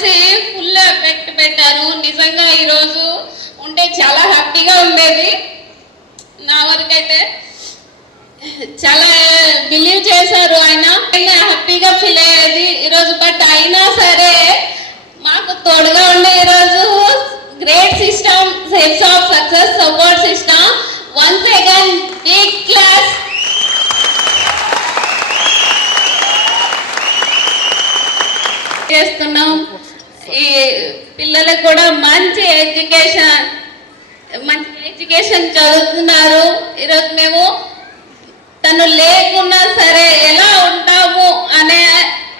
అనేసి full effect పెట్టారు. నిజంగా ఈరోజు ఉంటే చాలా హ్యాపీగా ఉండేది. నా వరకైతే చాలా బిలీవ్ చేశారు ఆయన, హ్యాపీగా ఫీల్ అయ్యేది ఈరోజు. బట్ అయినా సరే మాకు తోడుగా ఉండే ఈరోజు great system, sets of success support system. Once again big class. చేస్తున్నాం. ఈ పిల్లలకు కూడా మంచి ఎడ్యుకేషన్ చదువుతున్నారు. ఈరోజు మేము తను లేకున్నా సరే ఎలా ఉంటాము అనే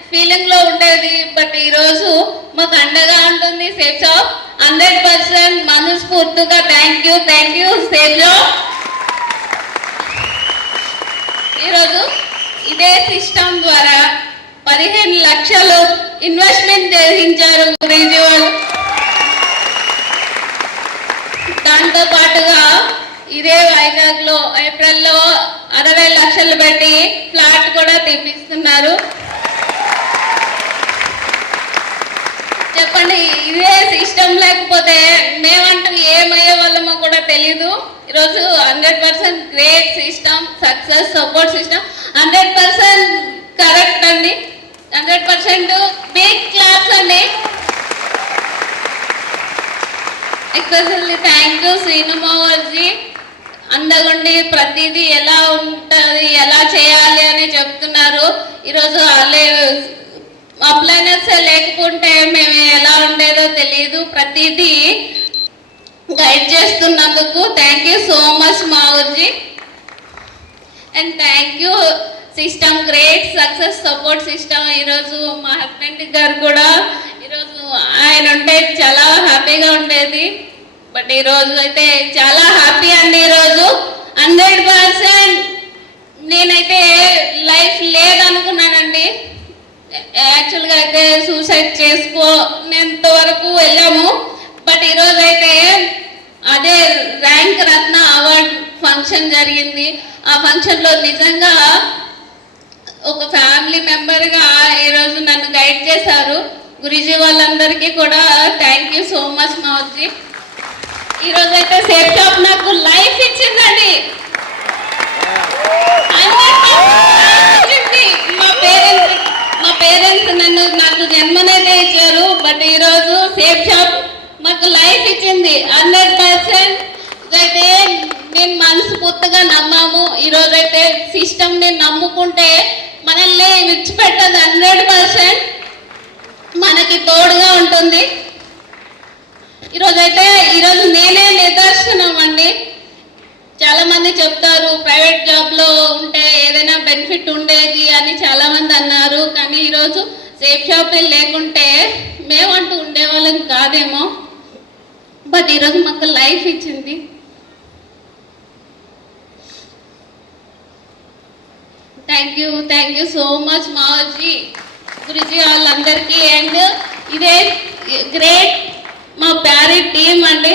ఫీలింగ్ లో ఉండేది. బట్ ఈరోజు మాకు అండగా ఉంటుంది సేఫ్ జాబ్. 100% మనస్ఫూర్తిగా థ్యాంక్ యూ సేఫ్ జాబ్. ఈరోజు ఇదే సిస్టమ్ ద్వారా 15 లక్షలు ఇన్వెస్ట్మెంట్ చేయించారు గురూజీ వాళ్ళు. దాంతో పాటుగా ఇదే వైజాగ్ లో ఏప్రిల్లో 60 లక్షలు పెట్టి ఫ్లాట్ కూడా తెప్పిస్తున్నారు. చెప్పండి, ఇదే సిస్టమ్ లేకపోతే మేమంటూ ఏమయ్యే వాళ్ళమో కూడా తెలీదు. ఈరోజు 100% great system, success support system. 100% correct అండి. 100% బిగ్ క్లాప్స్ అండి. ఎక్స్పెషల్లీ థ్యాంక్ యూ శ్రీనుమావర్జీ. అందగుండి ప్రతిదీ ఎలా ఉంటుంది, ఎలా చేయాలి అని చెప్తున్నారు. ఈరోజు అప్లైనర్స్ లేకుంటే మేము ఎలా ఉండేదో తెలియదు. ప్రతిదీ గైడ్ చేస్తున్నందుకు థ్యాంక్ యూ సో మచ్ మావర్జీ. And thank you system, great success support system. ఈరోజు మా హస్బెండ్ గారు కూడా ఈరోజు ఆయన ఉంటే చాలా హ్యాపీగా ఉండేది. బట్ ఈరోజు అయితే చాలా హ్యాపీ అండి. ఈరోజు 100% నేనైతే లైఫ్ లేదనుకున్నానండి. యాక్చువల్గా అయితే సూసైడ్ చేసుకోనేంత వరకు వెళ్ళాము. బట్ ఈరోజు అయితే అదే ర్యాంక్ రత్న అవార్డ్ ఫంక్షన్ జరిగింది. ఆ ఫంక్షన్లో నిజంగా ఒక ఫ్యామిలీ మెంబర్గా ఈరోజు నన్ను గైడ్ చేశారు. గురూజీ వాళ్ళందరికీ కూడా థ్యాంక్ యూ సో మచ్ మావజీ. ఈరోజు అయితే సేఫ్ జాబ్ నాకు లైఫ్ ఇచ్చిందండి. మా పేరెంట్స్ నాకు జన్మనైతే ఇచ్చారు. బట్ ఈరోజు సేఫ్ జాబ్ మాకు లైఫ్ ఇచ్చింది. 100% అయితే నేను మనస్ఫూర్తిగా నమ్మాము. ఈరోజు అయితే సిస్టమ్ ని నమ్ముకుంటే మనల్ని విడిచిపెట్టదు. 100% మనకి తోడుగా ఉంటుంది. ఈరోజు నేనే నిదర్శనం అండి. చాలా మంది చెప్తారు ప్రైవేట్ జాబ్ లో ఉంటే ఏదైనా బెనిఫిట్ ఉండేది అని చాలా మంది అన్నారు. కానీ ఈరోజు సేఫ్ జాబ్ లేకుంటే మేమంటూ ఉండేవాళ్ళం కాదేమో. బట్ ఈరోజు మాకు లైఫ్ ఇచ్చింది. థ్యాంక్ యూ సో మచ్ మావజీ, గురూజీ వాళ్ళందరికీ. అండ్ ఇదే గ్రేట్ మా ప్యారీ టీమ్ అండి.